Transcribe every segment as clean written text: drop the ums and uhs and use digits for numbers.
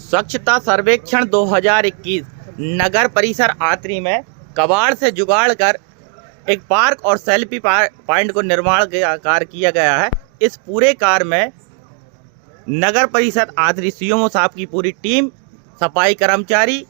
स्वच्छता सर्वेक्षण 2021 नगर परिसर आतरी में कबाड़ से जुगाड़ कर एक पार्क और सेल्फी पॉइंट को निर्माण कार्य किया गया है। इस पूरे कार्य में नगर परिषद आतरी सीएमओ साहब की पूरी टीम, सफाई कर्मचारी,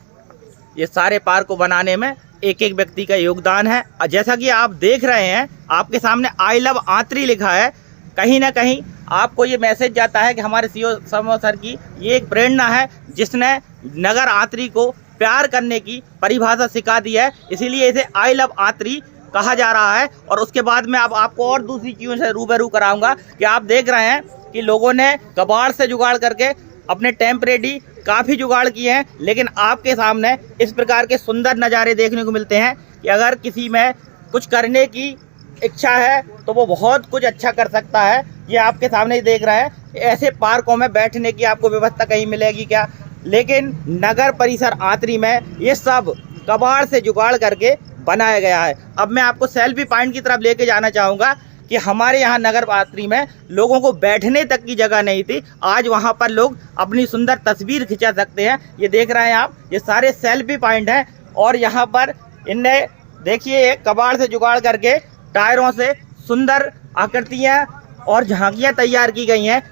ये सारे पार्क को बनाने में एक एक व्यक्ति का योगदान है। और जैसा कि आप देख रहे हैं, आपके सामने आई लव आतरी लिखा है। कहीं ना कहीं आपको ये मैसेज जाता है कि हमारे सीएमओ सर की ये एक प्रेरणा है जिसने नगर आतरी को प्यार करने की परिभाषा सिखा दी है, इसीलिए इसे आई लव आतरी कहा जा रहा है। और उसके बाद में अब आपको और दूसरी चीज़ों से रूबरू कराऊंगा कि आप देख रहे हैं कि लोगों ने कबाड़ से जुगाड़ करके अपने टेम्परेरी काफ़ी जुगाड़ किए हैं, लेकिन आपके सामने इस प्रकार के सुंदर नज़ारे देखने को मिलते हैं कि अगर किसी में कुछ करने की इच्छा है तो वो बहुत कुछ अच्छा कर सकता है। ये आपके सामने ही देख रहे हैं, ऐसे पार्कों में बैठने की आपको व्यवस्था कहीं मिलेगी क्या? लेकिन नगर परिसर आतरी में ये सब कबाड़ से जुगाड़ करके बनाया गया है। अब मैं आपको सेल्फी पॉइंट की तरफ लेके जाना चाहूँगा कि हमारे यहाँ नगर आतरी में लोगों को बैठने तक की जगह नहीं थी, आज वहाँ पर लोग अपनी सुंदर तस्वीर खिंचा सकते हैं। ये देख रहे हैं आप, ये सारे सेल्फी पॉइंट हैं और यहाँ पर इनने देखिए कबाड़ से जुगाड़ करके टायरों से सुंदर आकृतियाँ और झांकियाँ तैयार की गई हैं।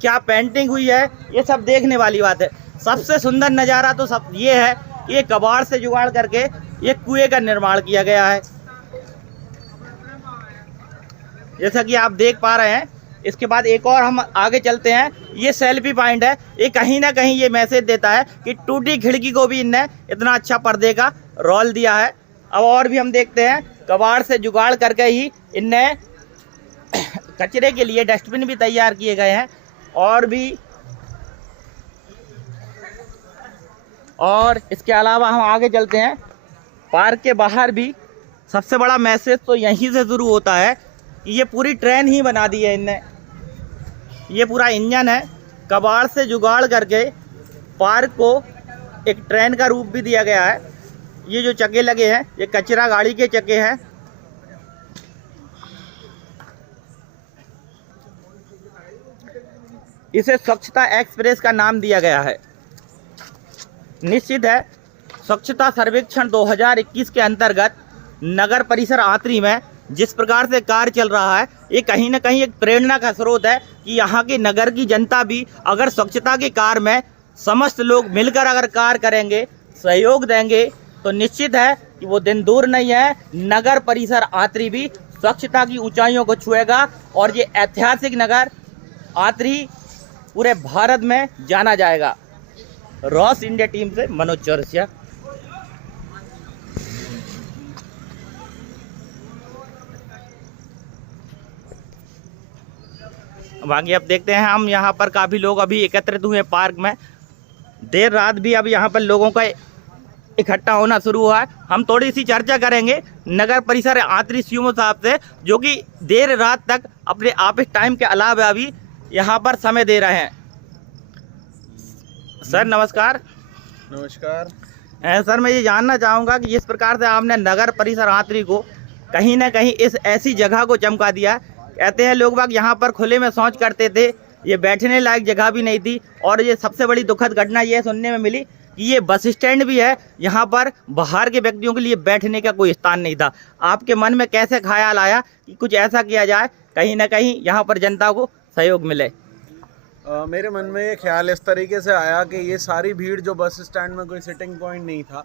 क्या पेंटिंग हुई है, ये सब देखने वाली बात है। सबसे सुंदर नज़ारा तो सब ये है कि ये कबाड़ से जुगाड़ करके ये कुएं का निर्माण किया गया है, जैसा कि आप देख पा रहे हैं। इसके बाद एक और हम आगे चलते हैं, ये सेल्फी पॉइंट है। ये कहीं ना कहीं ये मैसेज देता है कि टूटी खिड़की को भी इनने इतना अच्छा पर्दे का रोल दिया है। अब और भी हम देखते हैं, कबाड़ से जुगाड़ करके ही इनने कचरे के लिए डस्टबिन भी तैयार किए गए हैं। और इसके अलावा हम आगे चलते हैं, पार्क के बाहर भी सबसे बड़ा मैसेज तो यहीं से शुरू होता है कि ये पूरी ट्रेन ही बना दी है इनने। ये पूरा इंजन है, कबाड़ से जुगाड़ करके पार्क को एक ट्रेन का रूप भी दिया गया है। ये जो चक्के लगे हैं, ये कचरा गाड़ी के चक्के हैं। इसे स्वच्छता एक्सप्रेस का नाम दिया गया है। निश्चित है, स्वच्छता सर्वेक्षण 2021 के अंतर्गत नगर परिसर आतरी में जिस प्रकार से कार्य चल रहा है, ये कहीं ना कहीं एक प्रेरणा का स्रोत है कि यहाँ के नगर की जनता भी अगर स्वच्छता के कार्य में समस्त लोग मिलकर अगर कार्य करेंगे, सहयोग देंगे, तो निश्चित है कि वो दिन दूर नहीं है, नगर परिसर आतरी भी स्वच्छता की ऊंचाइयों को छुएगा और ये ऐतिहासिक नगर आतरी पूरे भारत में जाना जाएगा। रॉस इंडिया टीम से मनोज चौरसिया। बाकी अब देखते हैं, हम यहाँ पर काफ़ी लोग अभी एकत्रित हुए पार्क में। देर रात भी अब यहाँ पर लोगों का इकट्ठा होना शुरू हुआ है। हम थोड़ी सी चर्चा करेंगे नगर परिसर आतरी सीएमओ साहब से, जो कि देर रात तक अपने ऑफिस टाइम के अलावा भी यहाँ पर समय दे रहे हैं। सर नमस्कार। नमस्कार सर, मैं ये जानना चाहूँगा कि जिस प्रकार से आपने नगर परिसर आतरी को कहीं ना कहीं इस ऐसी जगह को चमका दिया। कहते हैं लोग बाग यहाँ पर खुले में शौच करते थे, ये बैठने लायक जगह भी नहीं थी। और ये सबसे बड़ी दुखद घटना ये सुनने में मिली कि ये बस स्टैंड भी है, यहाँ पर बाहर के व्यक्तियों के लिए बैठने का कोई स्थान नहीं था। आपके मन में कैसे ख्याल आया कि कुछ ऐसा किया जाए, कहीं ना कहीं यहाँ पर जनता को सहयोग मिले? मेरे मन में ये ख्याल इस तरीके से आया कि ये सारी भीड़ जो बस स्टैंड में कोई सिटिंग पॉइंट नहीं था,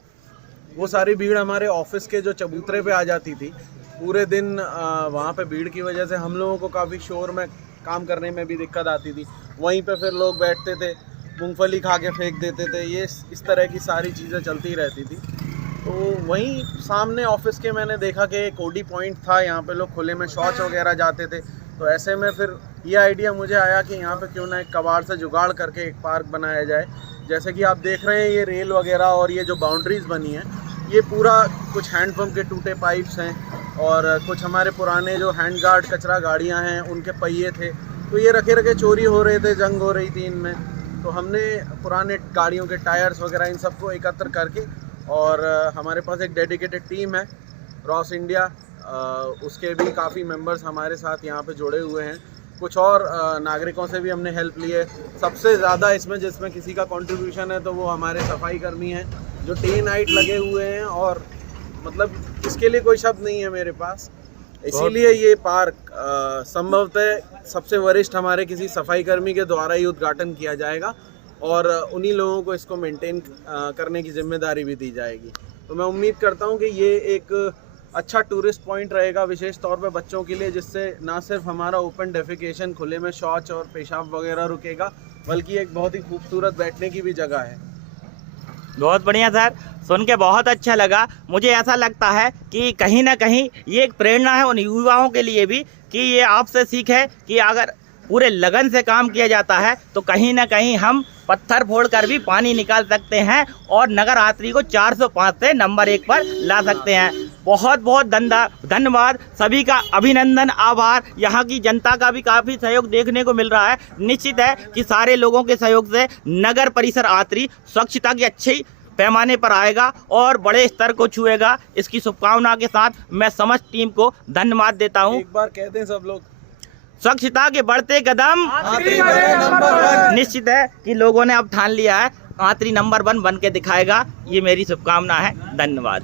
वो सारी भीड़ हमारे ऑफिस के जो चबूतरे पे आ जाती थी। पूरे दिन वहाँ पे भीड़ की वजह से हम लोगों को काफ़ी शोर में काम करने में भी दिक्कत आती थी। वहीं पे फिर लोग बैठते थे, मूंगफली खा के फेंक देते थे, ये इस तरह की सारी चीज़ें चलती रहती थी। तो वहीं सामने ऑफिस के मैंने देखा कि एक ओडी पॉइंट था, यहाँ पे लोग खुले में शौच वगैरह जाते थे। तो ऐसे में फिर ये आइडिया मुझे आया कि यहाँ पे क्यों ना एक कबाड़ से जुगाड़ करके एक पार्क बनाया जाए। जैसे कि आप देख रहे हैं, ये रेल वगैरह और ये जो बाउंड्रीज़ बनी हैं, ये पूरा कुछ हैंडपम्प के टूटे पाइप्स हैं और कुछ हमारे पुराने जो हैंड गार्ड कचरा गाड़ियाँ हैं उनके पहिए थे। तो ये रखे रखे चोरी हो रहे थे, जंग हो रही थी इनमें। तो हमने पुराने गाड़ियों के टायर्स वगैरह इन सबको एकत्र करके, और हमारे पास एक डेडिकेटेड टीम है रॉस इंडिया, उसके भी काफ़ी मेंबर्स हमारे साथ यहाँ पे जुड़े हुए हैं। कुछ और नागरिकों से भी हमने हेल्प ली है। सबसे ज़्यादा इसमें जिसमें किसी का कंट्रीब्यूशन है तो वो हमारे सफाई कर्मी हैं जो डे नाइट लगे हुए हैं, और मतलब इसके लिए कोई शब्द नहीं है मेरे पास। इसीलिए ये पार्क संभवतः सबसे वरिष्ठ हमारे किसी सफाई कर्मी के द्वारा ही उद्घाटन किया जाएगा और उन्हीं लोगों को इसको मेंटेन करने की जिम्मेदारी भी दी जाएगी। तो मैं उम्मीद करता हूँ कि ये एक अच्छा टूरिस्ट पॉइंट रहेगा, विशेष तौर पे बच्चों के लिए, जिससे ना सिर्फ हमारा ओपन डेफिकेशन, खुले में शौच और पेशाब वगैरह रुकेगा, बल्कि एक बहुत ही खूबसूरत बैठने की भी जगह है। बहुत बढ़िया सर, सुन के बहुत अच्छा लगा। मुझे ऐसा लगता है कि कहीं ना कहीं ये एक प्रेरणा है उन युवाओं के लिए भी कि ये आपसे सीख है कि अगर पूरे लगन से काम किया जाता है तो कहीं ना कहीं हम पत्थर फोड़कर भी पानी निकाल सकते हैं और नगर आतरी को 405 से नंबर 1 पर ला सकते हैं। बहुत बहुत धन्यवाद, सभी का अभिनंदन, आभार। यहाँ की जनता का भी काफ़ी सहयोग देखने को मिल रहा है। निश्चित है कि सारे लोगों के सहयोग से नगर परिसर आतरी स्वच्छता की अच्छी पैमाने पर आएगा और बड़े स्तर को छुएगा। इसकी शुभकामना के साथ मैं समस्त टीम को धन्यवाद देता हूँ। एक बार कहते हैं सब लोग, स्वच्छता के बढ़ते कदम आतरी बने नंबर 1। निश्चित है कि लोगों ने अब ठान लिया है, आतरी नंबर 1 बन के दिखाएगा। ये मेरी शुभकामना है। धन्यवाद।